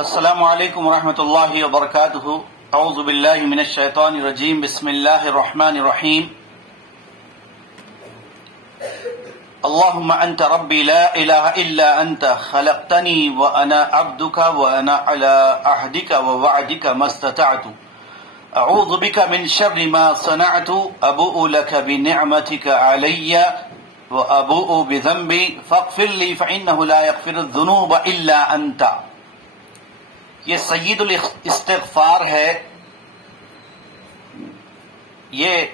السلام علیکم ورحمۃ اللہ وبرکاتہ. اعوذ باللہ من الشیطان الرجیم. بسم اللہ الرحمن الرحیم. اللهم انت ربی لا الہ الا انت خلقتنی وانا عبدک وانا على عہدک ووعدک ما استطعت. اعوذ بک من شر ما صنعت. ابوء لک بنعمتک علی وابوء بذنبی فاغفر لی فانہ لا یغفر الذنوب الا انت. یہ سید الاستغفار ہے. یہ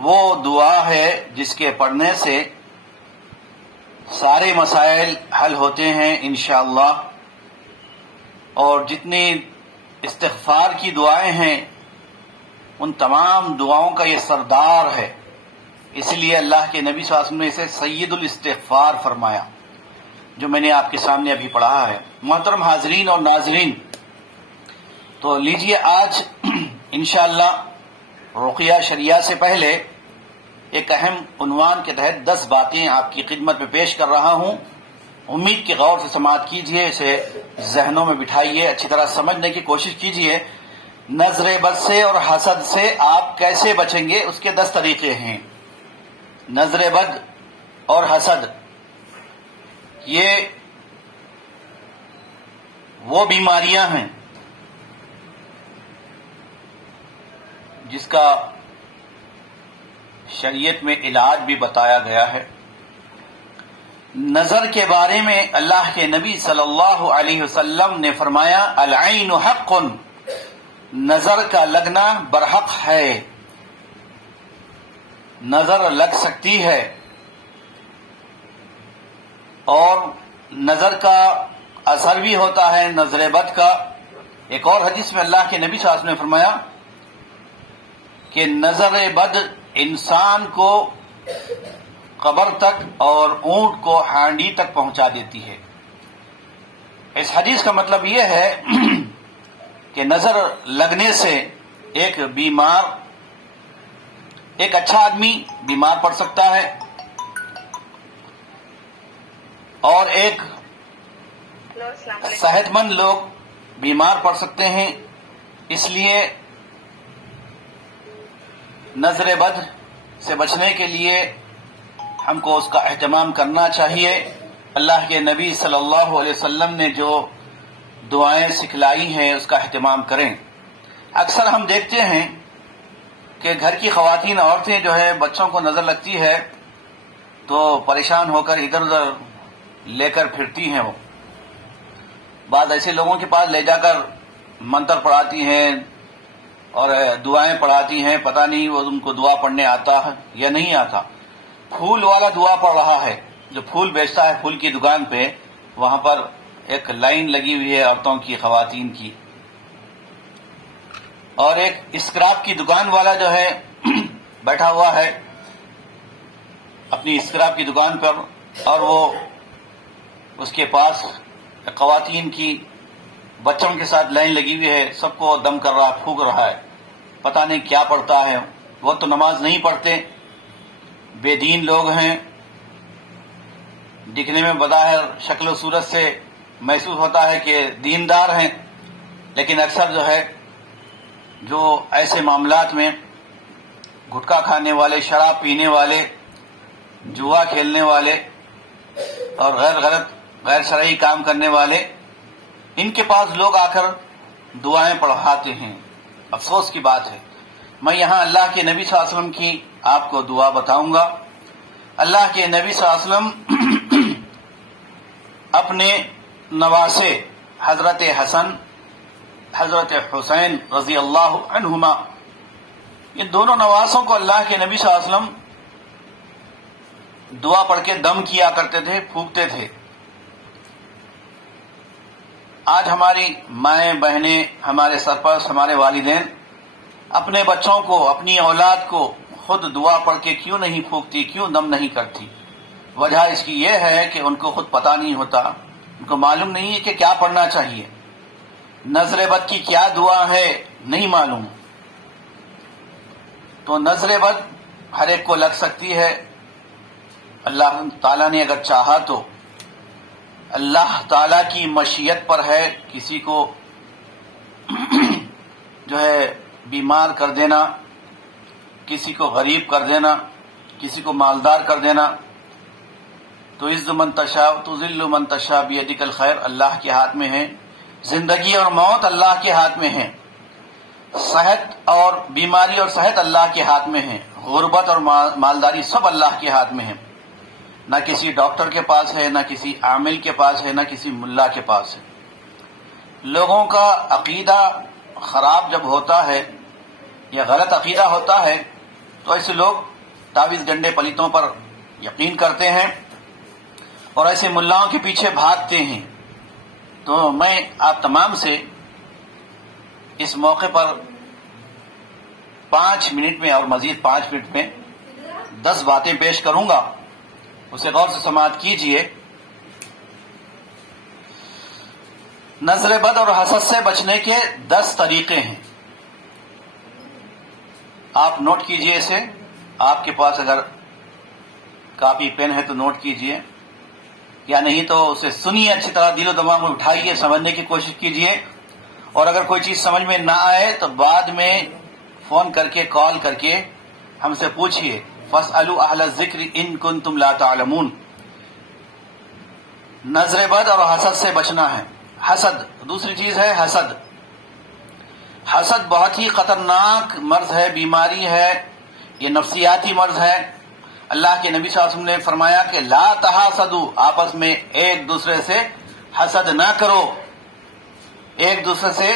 وہ دعا ہے جس کے پڑھنے سے سارے مسائل حل ہوتے ہیں انشاءاللہ. اور جتنی استغفار کی دعائیں ہیں ان تمام دعاؤں کا یہ سردار ہے. اس لیے اللہ کے نبی صلی اللہ علیہ وسلم نے اسے سید الاستغفار فرمایا، جو میں نے آپ کے سامنے ابھی پڑھا ہے. محترم حاضرین اور ناظرین، تو لیجئے آج انشاءاللہ رقیہ شریعہ سے پہلے ایک اہم عنوان کے تحت 10 باتیں آپ کی خدمت میں پیش کر رہا ہوں. امید کی غور سے سماعت کیجئے، اسے ذہنوں میں بٹھائیے، اچھی طرح سمجھنے کی کوشش کیجئے. نظر بد سے اور حسد سے آپ کیسے بچیں گے، اس کے 10 طریقے ہیں. نظر بد اور حسد یہ وہ بیماریاں ہیں جس کا شریعت میں علاج بھی بتایا گیا ہے. نظر کے بارے میں اللہ کے نبی صلی اللہ علیہ وسلم نے فرمایا، العین حق، نظر کا لگنا برحق ہے. نظر لگ سکتی ہے اور نظر کا اثر بھی ہوتا ہے نظر بد کا. ایک اور حدیث میں اللہ کے نبی صلی اللہ علیہ وسلم نے فرمایا کہ نظر بد انسان کو قبر تک اور اونٹ کو ہانڈی تک پہنچا دیتی ہے. اس حدیث کا مطلب یہ ہے کہ نظر لگنے سے ایک اچھا آدمی بیمار پڑ سکتا ہے اور ایک صحت مند لوگ بیمار پڑ سکتے ہیں. اس لیے نظر بد سے بچنے کے لیے ہم کو اس کا اہتمام کرنا چاہیے. اللہ کے نبی صلی اللہ علیہ وسلم نے جو دعائیں سکھلائی ہیں اس کا اہتمام کریں. اکثر ہم دیکھتے ہیں کہ گھر کی خواتین عورتیں جو ہے بچوں کو نظر لگتی ہے تو پریشان ہو کر ادھر ادھر لے کر پھرتی ہیں. وہ بعض ایسے لوگوں کے پاس لے جا کر منتر پڑھاتی ہیں اور دعائیں پڑھاتی ہیں. پتہ نہیں وہ ان کو دعا پڑھنے آتا ہے یا نہیں آتا. پھول والا دعا پڑھ رہا ہے. جو پھول بیچتا ہے پھول کی دکان پہ، وہاں پر ایک لائن لگی ہوئی ہے عورتوں کی، خواتین کی. اور ایک اسکراپ کی دکان والا جو ہے بیٹھا ہوا ہے اپنی اسکراپ کی دکان پر، اور وہ اس کے پاس خواتین کی بچوں کے ساتھ لائن لگی ہوئی ہے. سب کو دم کر رہا، پھونک رہا ہے. پتہ نہیں کیا پڑھتا ہے. وہ تو نماز نہیں پڑھتے، بے دین لوگ ہیں. دکھنے میں بظاہر شکل و صورت سے محسوس ہوتا ہے کہ دیندار ہیں، لیکن اکثر جو ہے جو ایسے معاملات میں گٹکا کھانے والے، شراب پینے والے، جوا کھیلنے والے اور غیر شرعی کام کرنے والے، ان کے پاس لوگ آ کر دعائیں پڑھاتے ہیں. افسوس کی بات ہے. میں یہاں اللہ کے نبی صلی اللہ علیہ وسلم کی آپ کو دعا بتاؤں گا. اللہ کے نبی صلی اللہ علیہ وسلم اپنے نواسے حضرت حسن، حضرت حسین رضی اللہ عنہما، یہ دونوں نواسوں کو اللہ کے نبی صلی اللہ علیہ وسلم دعا پڑھ کے دم کیا کرتے تھے، پھونکتے تھے. آج ہماری مائیں بہنیں، ہمارے سرپرست، ہمارے والدین اپنے بچوں کو، اپنی اولاد کو خود دعا پڑھ کے کیوں نہیں پھونکتی، کیوں دم نہیں کرتی؟ وجہ اس کی یہ ہے کہ ان کو خود پتہ نہیں ہوتا، ان کو معلوم نہیں ہے کہ کیا پڑھنا چاہیے. نظر بد کی کیا دعا ہے نہیں معلوم. تو نظر بد ہر ایک کو لگ سکتی ہے. اللہ تعالیٰ نے اگر چاہا تو اللہ تعالیٰ کی مشیت پر ہے کسی کو جو ہے بیمار کر دینا، کسی کو غریب کر دینا، کسی کو مالدار کر دینا. تو عز من تشاء تذل من تشاء بیدک الخیر، اللہ کے ہاتھ میں ہے. زندگی اور موت اللہ کے ہاتھ میں ہے. صحت اور بیماری اور صحت اللہ کے ہاتھ میں ہے. غربت اور مالداری سب اللہ کے ہاتھ میں ہے. نہ کسی ڈاکٹر کے پاس ہے، نہ کسی عامل کے پاس ہے، نہ کسی ملا کے پاس ہے. لوگوں کا عقیدہ خراب جب ہوتا ہے یا غلط عقیدہ ہوتا ہے تو ایسے لوگ تعویذ ڈنڈے پلیتوں پر یقین کرتے ہیں اور ایسے ملاؤں کے پیچھے بھاگتے ہیں. تو میں آپ تمام سے اس موقع پر 5 منٹ میں اور مزید 5 منٹ میں 10 باتیں پیش کروں گا، اسے غور سے سماعت کیجئے. نظر بد اور حسد سے بچنے کے 10 طریقے ہیں. آپ نوٹ کیجئے اسے. آپ کے پاس اگر کاپی پین ہے تو نوٹ کیجئے، یا نہیں تو اسے سنیے اچھی طرح، دل و دماغ میں اٹھائیے، سمجھنے کی کوشش کیجئے. اور اگر کوئی چیز سمجھ میں نہ آئے تو بعد میں فون کر کے کال کر کے ہم سے پوچھیے. فاسألوا اہل الذکر ان کنتم لا تعلمون. نظر بد اور حسد سے بچنا ہے. حسد دوسری چیز ہے. حسد بہت ہی خطرناک مرض ہے، بیماری ہے، یہ نفسیاتی مرض ہے. اللہ کے نبی صلی اللہ علیہ وسلم نے فرمایا کہ لا تحاسدوا، آپس میں ایک دوسرے سے حسد نہ کرو. ایک دوسرے سے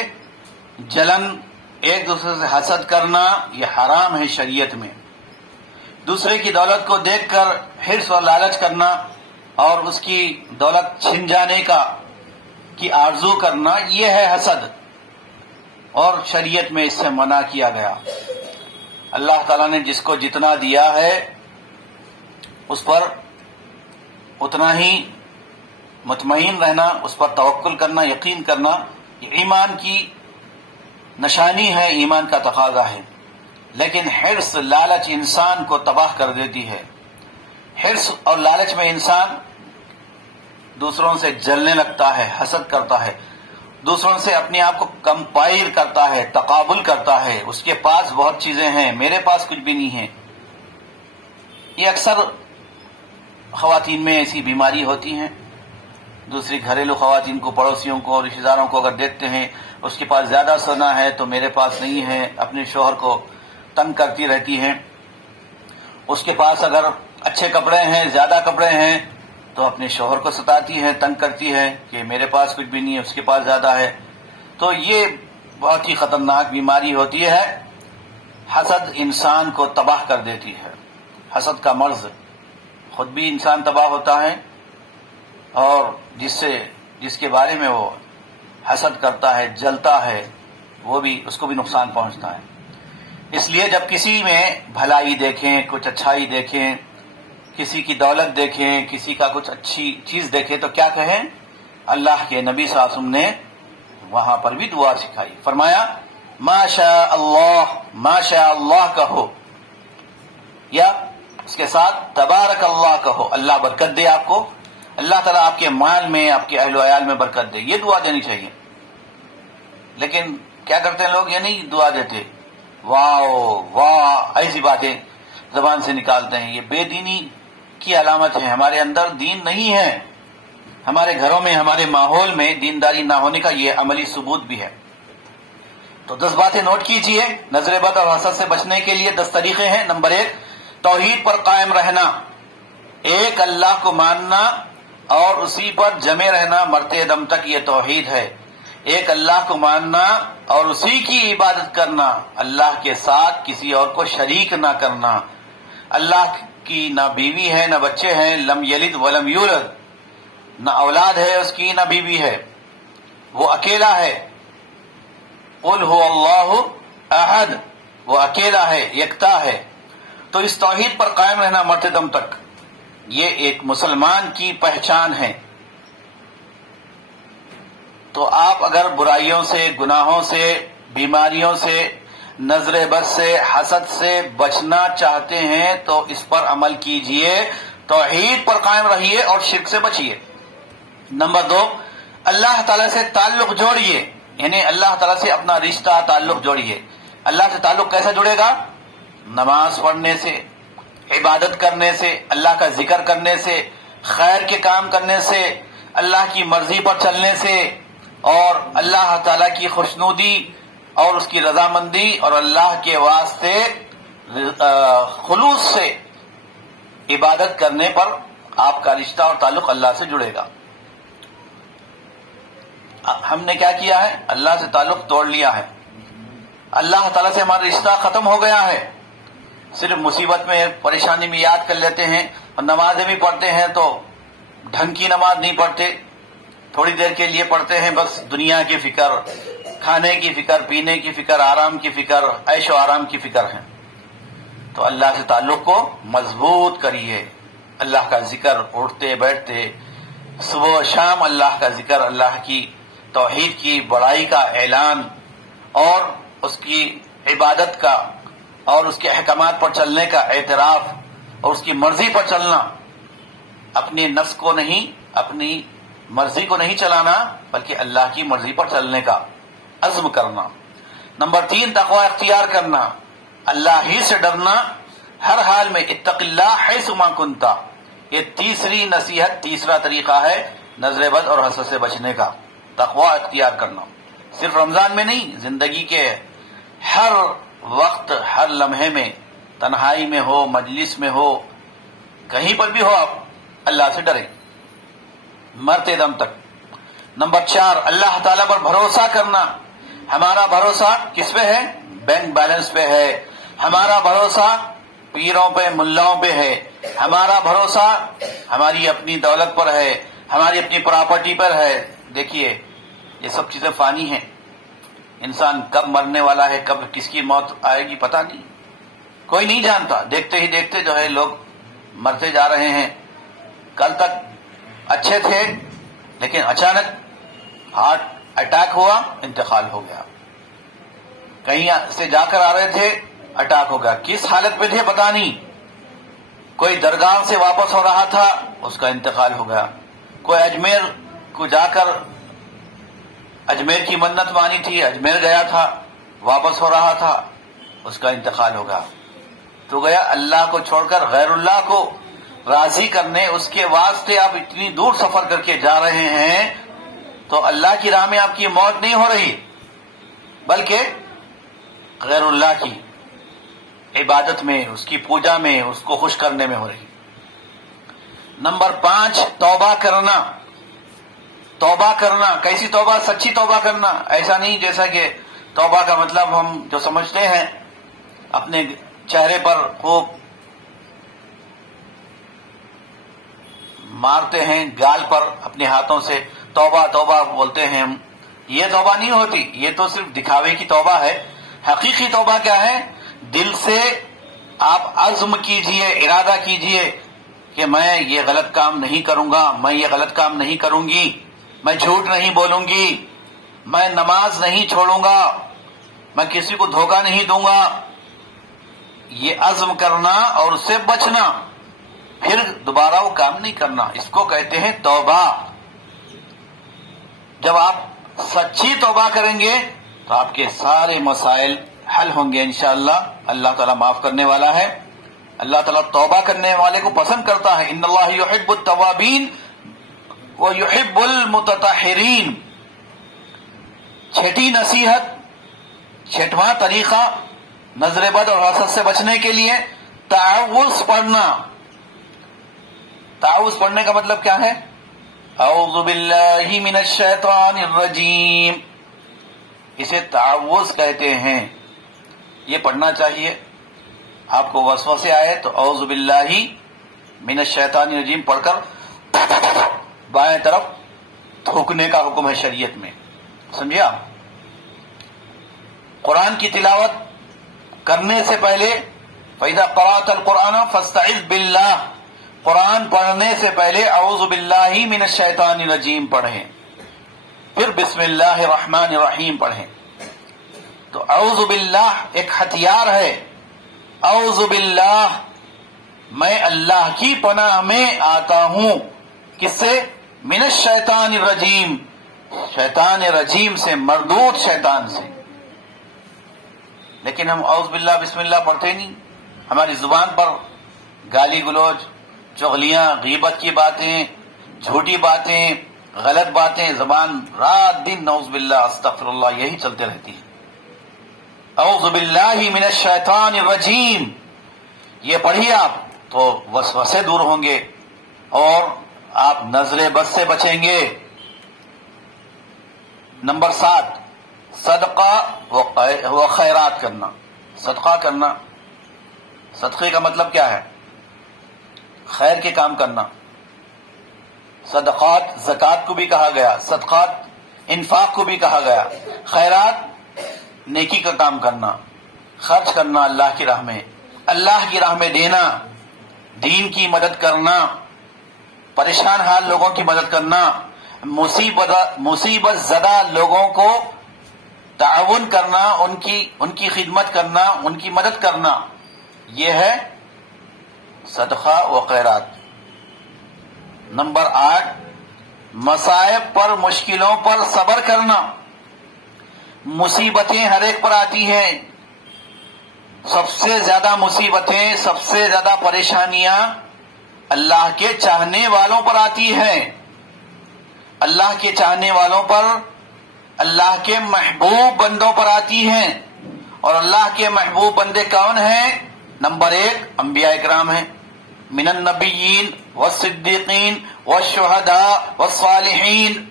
جلن، ایک دوسرے سے حسد کرنا یہ حرام ہے شریعت میں. دوسرے کی دولت کو دیکھ کر حرص اور لالچ کرنا اور اس کی دولت چھن جانے کی آرزو کرنا یہ ہے حسد، اور شریعت میں اس سے منع کیا گیا. اللہ تعالیٰ نے جس کو جتنا دیا ہے اس پر اتنا ہی مطمئن رہنا، اس پر توکل کرنا، یقین کرنا، یہ ایمان کی نشانی ہے، ایمان کا تقاضا ہے. لیکن حرص لالچ انسان کو تباہ کر دیتی ہے. حرص اور لالچ میں انسان دوسروں سے جلنے لگتا ہے، حسد کرتا ہے، دوسروں سے اپنے آپ کو کمپائر کرتا ہے، تقابل کرتا ہے. اس کے پاس بہت چیزیں ہیں، میرے پاس کچھ بھی نہیں ہے. یہ اکثر خواتین میں ایسی بیماری ہوتی ہیں. دوسری گھریلو خواتین کو، پڑوسیوں کو، رشتہ داروں کو اگر دیکھتے ہیں اس کے پاس زیادہ سونا ہے تو میرے پاس نہیں ہے، اپنے شوہر کو تنگ کرتی رہتی ہیں. اس کے پاس اگر اچھے کپڑے ہیں، زیادہ کپڑے ہیں تو اپنے شوہر کو ستاتی ہے، تنگ کرتی ہے کہ میرے پاس کچھ بھی نہیں ہے، اس کے پاس زیادہ ہے. تو یہ بہت ہی خطرناک بیماری ہوتی ہے. حسد انسان کو تباہ کر دیتی ہے. حسد کا مرض خود بھی انسان تباہ ہوتا ہے، اور جس کے بارے میں وہ حسد کرتا ہے، جلتا ہے، اس کو بھی نقصان پہنچتا ہے. اس لیے جب کسی میں بھلائی دیکھیں، کچھ اچھائی دیکھیں، کسی کی دولت دیکھیں، کسی کا کچھ اچھی چیز دیکھیں تو کیا کہیں؟ اللہ کے نبی صلی اللہ علیہ وسلم نے وہاں پر بھی دعا سکھائی. فرمایا ما شاء اللہ کہو، یا اس کے ساتھ تبارک اللہ کہو، اللہ برکت دے آپ کو، اللہ تعالیٰ آپ کے مال میں، آپ کے اہل و عیال میں برکت دے. یہ دعا دینی چاہیے. لیکن کیا کرتے ہیں لوگ؟ یہ نہیں دعا دیتے، واہ ایسی باتیں زبان سے نکالتے ہیں. یہ بے دینی کی علامت ہے. ہمارے اندر دین نہیں ہے. ہمارے گھروں میں، ہمارے ماحول میں دینداری نہ ہونے کا یہ عملی ثبوت بھی ہے. تو 10 باتیں نوٹ کیجئے. نظر بد اور حسد سے بچنے کے لیے 10 طریقے ہیں. نمبر 1، توحید پر قائم رہنا. ایک اللہ کو ماننا اور اسی پر جمے رہنا مرتے دم تک، یہ توحید ہے. ایک اللہ کو ماننا اور اسی کی عبادت کرنا، اللہ کے ساتھ کسی اور کو شریک نہ کرنا. اللہ کی نہ بیوی ہے، نہ بچے ہیں، لم یلد ولم یولد، نہ اولاد ہے اس کی، نہ بیوی ہے، وہ اکیلا ہے. قل هو اللہ احد، وہ اکیلا ہے، یکتا ہے. تو اس توحید پر قائم رہنا مرتے دم تک، یہ ایک مسلمان کی پہچان ہے. تو آپ اگر برائیوں سے، گناہوں سے، بیماریوں سے، نظر بد سے، حسد سے بچنا چاہتے ہیں تو اس پر عمل کیجئے. توحید پر قائم رہیے اور شرک سے بچیے. نمبر 2، اللہ تعالیٰ سے تعلق جوڑیے، یعنی اللہ تعالیٰ سے اپنا رشتہ تعلق جوڑیے۔ اللہ سے تعلق کیسے جڑے گا؟ نماز پڑھنے سے، عبادت کرنے سے، اللہ کا ذکر کرنے سے، خیر کے کام کرنے سے، اللہ کی مرضی پر چلنے سے، اور اللہ تعالیٰ کی خوشنودی اور اس کی رضامندی اور اللہ کے واسطے خلوص سے عبادت کرنے پر آپ کا رشتہ اور تعلق اللہ سے جڑے گا۔ ہم نے کیا کیا ہے؟ اللہ سے تعلق توڑ لیا ہے، اللہ تعالیٰ سے ہمارا رشتہ ختم ہو گیا ہے، صرف مصیبت میں پریشانی میں یاد کر لیتے ہیں، اور نمازیں بھی پڑھتے ہیں تو ڈھنگ کی نماز نہیں پڑھتے، تھوڑی دیر کے لیے پڑھتے ہیں، بس دنیا کی فکر، کھانے کی فکر، پینے کی فکر، آرام کی فکر، عیش و آرام کی فکر ہے۔ تو اللہ سے تعلق کو مضبوط کریے، اللہ کا ذکر، اٹھتے بیٹھتے صبح و شام اللہ کا ذکر، اللہ کی توحید کی بڑائی کا اعلان اور اس کی عبادت کا اور اس کے احکامات پر چلنے کا اعتراف اور اس کی مرضی پر چلنا، اپنے نفس کو نہیں، اپنی مرضی کو نہیں چلانا بلکہ اللہ کی مرضی پر چلنے کا عزم کرنا۔ نمبر 3، تقوی اختیار کرنا، اللہ ہی سے ڈرنا ہر حال میں، اتق اللہ حیث ما کنت۔ یہ تیسری نصیحت، تیسرا طریقہ ہے نظر بد اور حسد سے بچنے کا، تقوی اختیار کرنا۔ صرف رمضان میں نہیں، زندگی کے ہر وقت، ہر لمحے میں، تنہائی میں ہو، مجلس میں ہو، کہیں پر بھی ہو، آپ اللہ سے ڈریں مرتے دم تک۔ نمبر 4، اللہ تعالیٰ پر بھروسہ کرنا۔ ہمارا بھروسہ کس پہ ہے؟ بینک بیلنس پہ ہے، ہمارا بھروسہ پیروں پہ، ملاؤں پہ ہے، ہمارا بھروسہ ہماری اپنی دولت پر ہے، ہماری اپنی پراپرٹی پر ہے۔ دیکھیے یہ سب چیزیں فانی ہیں، انسان کب مرنے والا ہے، کب کس کی موت آئے گی پتہ نہیں، کوئی نہیں جانتا۔ دیکھتے ہی دیکھتے جو ہے لوگ مرتے جا رہے ہیں۔ کل تک اچھے تھے لیکن اچانک ہارٹ اٹیک ہوا، انتقال ہو گیا۔ کہیں سے جا کر آ رہے تھے، اٹیک ہو گیا، کس حالت پہ تھے پتہ نہیں۔ کوئی درگاہ سے واپس ہو رہا تھا، اس کا انتقال ہو گیا۔ کوئی اجمیر کو جا کر اجمیر کی منت مانی تھی، اجمیر گیا تھا، واپس ہو رہا تھا، اس کا انتقال ہو گیا۔ تو گیا اللہ کو چھوڑ کر غیر اللہ کو راضی کرنے، اس کے واسطے آپ اتنی دور سفر کر کے جا رہے ہیں، تو اللہ کی راہ میں آپ کی موت نہیں ہو رہی بلکہ غیر اللہ کی عبادت میں، اس کی پوجا میں، اس کو خوش کرنے میں ہو رہی۔ نمبر 5، توبہ کرنا۔ توبہ کرنا، کیسی توبہ؟ سچی توبہ کرنا، ایسا نہیں جیسا کہ توبہ کا مطلب ہم جو سمجھتے ہیں اپنے چہرے پر خوب مارتے ہیں، گال پر اپنے ہاتھوں سے توبہ توبہ بولتے ہیں ہم، یہ توبہ نہیں ہوتی، یہ تو صرف دکھاوے کی توبہ ہے۔ حقیقی توبہ کیا ہے؟ دل سے آپ عزم کیجئے، ارادہ کیجئے کہ میں یہ غلط کام نہیں کروں گا، میں یہ غلط کام نہیں کروں گی، میں جھوٹ نہیں بولوں گی، میں نماز نہیں چھوڑوں گا، میں کسی کو دھوکہ نہیں دوں گا۔ یہ عزم کرنا اور اس سے بچنا، پھر دوبارہ وہ کام نہیں کرنا، اس کو کہتے ہیں توبہ۔ جب آپ سچی توبہ کریں گے تو آپ کے سارے مسائل حل ہوں گے انشاءاللہ۔ اللہ تعالیٰ معاف کرنے والا ہے، اللہ تعالیٰ توبہ کرنے والے کو پسند کرتا ہے۔ ان اللہ یحب التوابین ویحب المتطہرین۔ چھٹی نصیحت، چھٹواں طریقہ نظر بد اور حسد سے بچنے کے لیے تعوذ پڑھنا۔ تعوذ پڑھنے کا مطلب کیا ہے؟ اعوذ باللہ من الشیطان الرجیم، اسے تعوذ کہتے ہیں۔ یہ پڑھنا چاہیے، آپ کو وسوسے آئے تو اعوذ باللہ من الشیطان الرجیم پڑھ کر بائیں طرف تھوکنے کا حکم ہے شریعت میں، سمجھے آپ؟ قرآن کی تلاوت کرنے سے پہلے فَإِذَا قَرَأْتَ الْقُرْآنَ فَاسْتَعِذْ بِاللَّهِ، قرآن پڑھنے سے پہلے اعوذ باللہ من الشیطان الرجیم پڑھیں، پھر بسم اللہ الرحمن الرحیم پڑھیں۔ تو اعوذ باللہ ایک ہتھیار ہے، اعوذ باللہ، میں اللہ کی پناہ میں آتا ہوں، کس سے؟ من الشیطان الرجیم، شیطان رجیم سے، مردود شیطان سے۔ لیکن ہم اعوذ باللہ بسم اللہ پڑھتے نہیں، ہماری زبان پر گالی گلوچ، چغلیاں، غیبت کی باتیں، جھوٹی باتیں، غلط باتیں، زبان رات دن نعوذ باللہ استغفر اللہ یہی چلتے رہتی ہے۔ اعوذ باللہ من الشیطان الرجیم، یہ پڑھیے آپ تو وسوسے دور ہوں گے اور آپ نظر بد سے بچیں گے۔ نمبر 7، صدقہ و خیرات کرنا، صدقہ کرنا۔ صدقے کا مطلب کیا ہے؟ خیر کے کام کرنا۔ صدقات زکوٰۃ کو بھی کہا گیا، صدقات انفاق کو بھی کہا گیا، خیرات نیکی کا کام کرنا، خرچ کرنا اللہ کی راہ میں، اللہ کی راہ میں دینا، دین کی مدد کرنا، پریشان حال لوگوں کی مدد کرنا، مصیبت زدہ لوگوں کو تعاون کرنا، ان کی خدمت کرنا، ان کی مدد کرنا، یہ ہے صدقہ و خیرات۔ نمبر 8، مصائب پر، مشکلوں پر صبر کرنا۔ مصیبتیں ہر ایک پر آتی ہیں، سب سے زیادہ مصیبتیں، سب سے زیادہ پریشانیاں اللہ کے چاہنے والوں پر آتی ہیں، اللہ کے چاہنے والوں پر، اللہ کے محبوب بندوں پر آتی ہیں۔ اور اللہ کے محبوب بندے کون ہیں؟ نمبر 1 انبیاء اکرام ہیں، من النبیین والصدیقین والشہداء والصالحین۔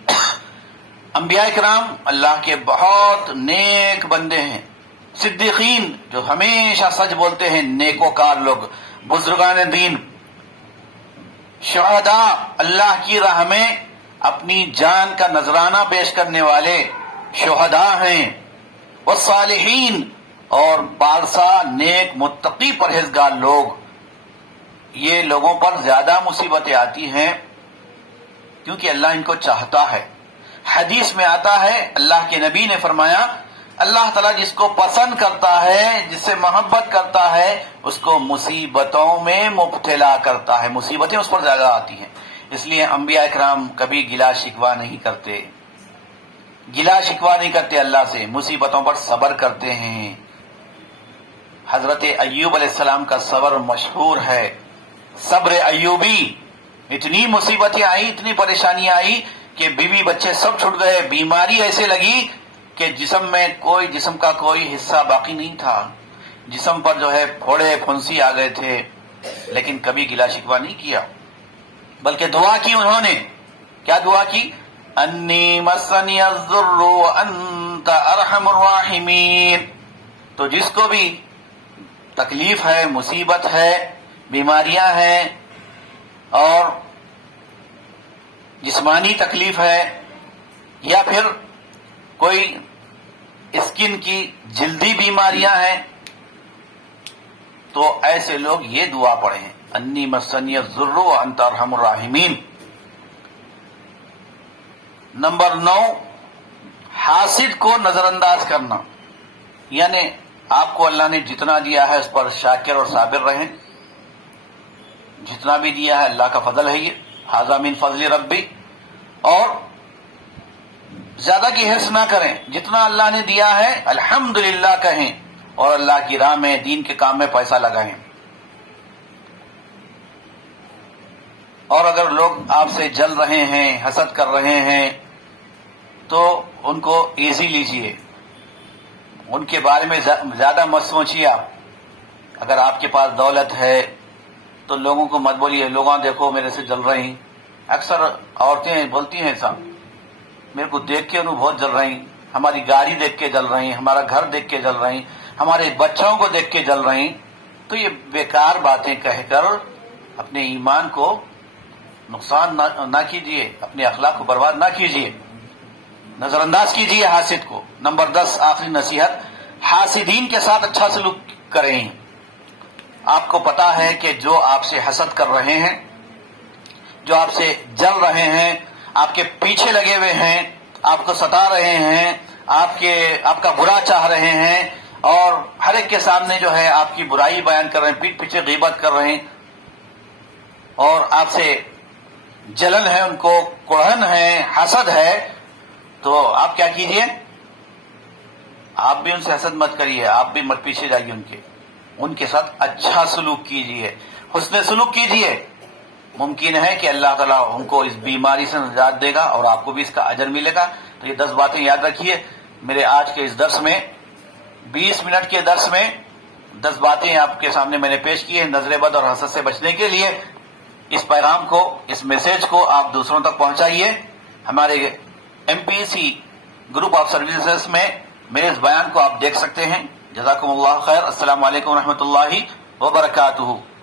انبیاء اکرام اللہ کے بہت نیک بندے ہیں، صدیقین جو ہمیشہ سچ بولتے ہیں، نیکوکار لوگ، بزرگان دین، شہداء اللہ کی راہ میں اپنی جان کا نذرانہ پیش کرنے والے شہداء ہیں، والصالحین اور پارسا نیک متقی پرہیزگار لوگ۔ یہ لوگوں پر زیادہ مصیبتیں آتی ہیں کیونکہ اللہ ان کو چاہتا ہے۔ حدیث میں آتا ہے، اللہ کے نبی نے فرمایا، اللہ تعالیٰ جس کو پسند کرتا ہے، جس سے محبت کرتا ہے، اس کو مصیبتوں میں مبتلا کرتا ہے، مصیبتیں اس پر زیادہ آتی ہیں۔ اس لیے انبیاء اکرام کبھی گلا شکوہ نہیں کرتے، گلا شکوہ نہیں کرتے اللہ سے، مصیبتوں پر صبر کرتے ہیں۔ حضرت ایوب علیہ السلام کا صبر مشہور ہے، صبر ایوبی۔ اتنی مصیبتیں آئی، اتنی پریشانیاں آئی کہ بیوی بچے سب چھوٹ گئے، بیماری ایسے لگی کہ جسم کا کوئی حصہ باقی نہیں تھا، جسم پر جو ہے پھوڑے پھنسی آ گئے تھے، لیکن کبھی گلا شکوہ نہیں کیا، بلکہ دعا کی انہوں نے۔ کیا دعا کی؟ انی مسنی الضر وانت ارحم الراحمین۔ تو جس کو بھی تکلیف ہے، مصیبت ہے، بیماریاں ہیں اور جسمانی تکلیف ہے یا پھر کوئی اسکن کی جلدی بیماریاں ہیں، تو ایسے لوگ یہ دعا پڑھیں، انی مسنی الضر وانت ارحم الراحمین۔ نمبر 9، حاسد کو نظر انداز کرنا، یعنی آپ کو اللہ نے جتنا دیا ہے اس پر شاکر اور صابر رہیں، جتنا بھی دیا ہے اللہ کا فضل ہے، یہ ھذا من فضل ربی، اور زیادہ کی حرص نہ کریں، جتنا اللہ نے دیا ہے الحمدللہ کہیں، اور اللہ کی راہ میں، دین کے کام میں پیسہ لگائیں۔ اور اگر لوگ آپ سے جل رہے ہیں، حسد کر رہے ہیں، تو ان کو ایزی لیجئے، ان کے بارے میں زیادہ مت سوچیے۔ اگر آپ کے پاس دولت ہے تو لوگوں کو مت بولیے، لوگاں دیکھو میرے سے جل رہی۔ اکثر عورتیں بولتی ہیں ایسا، میرے کو دیکھ کے انہوں بہت جل رہی، ہماری گاڑی دیکھ کے جل رہی، ہمارا گھر دیکھ کے جل رہی، ہمارے بچوں کو دیکھ کے جل رہی۔ تو یہ بیکار باتیں کہہ کر اپنے ایمان کو نقصان نہ کیجیے، اپنے اخلاق کو برباد نہ کیجیے، نظر انداز کیجیے حاسد کو۔ نمبر 10 آخری نصیحت، حاسدین کے ساتھ اچھا سلوک کریں۔ آپ کو پتا ہے کہ جو آپ سے حسد کر رہے ہیں، جو آپ سے جل رہے ہیں، آپ کے پیچھے لگے ہوئے ہیں، آپ کو ستا رہے ہیں، آپ کا برا چاہ رہے ہیں، اور ہر ایک کے سامنے جو ہے آپ کی برائی بیان کر رہے ہیں، پیٹھ پیچھے غیبت کر رہے ہیں، اور آپ سے جلن ہے، ان کو کڑھن ہے، حسد ہے، تو آپ کیا کیجئے؟ آپ بھی ان سے حسد مت کریے، آپ بھی مت پیچھے جائیے ان کے ساتھ اچھا سلوک کیجئے، حسن سلوک کیجئے۔ ممکن ہے کہ اللہ تعالیٰ ان کو اس بیماری سے نجات دے گا اور آپ کو بھی اس کا اجر ملے گا۔ تو یہ 10 باتیں یاد رکھیے۔ میرے آج کے اس درس میں 20 منٹ کے درس میں 10 باتیں آپ کے سامنے میں نے پیش کی ہیں نظر بد اور حسد سے بچنے کے لیے۔ اس پیغام کو، اس میسج کو آپ دوسروں تک پہنچائیے۔ ہمارے MPC گروپ آف سروسز میں میرے اس بیان کو آپ دیکھ سکتے ہیں۔ جزاکم اللہ خیر۔ السلام علیکم ورحمۃ اللہ وبرکاتہ۔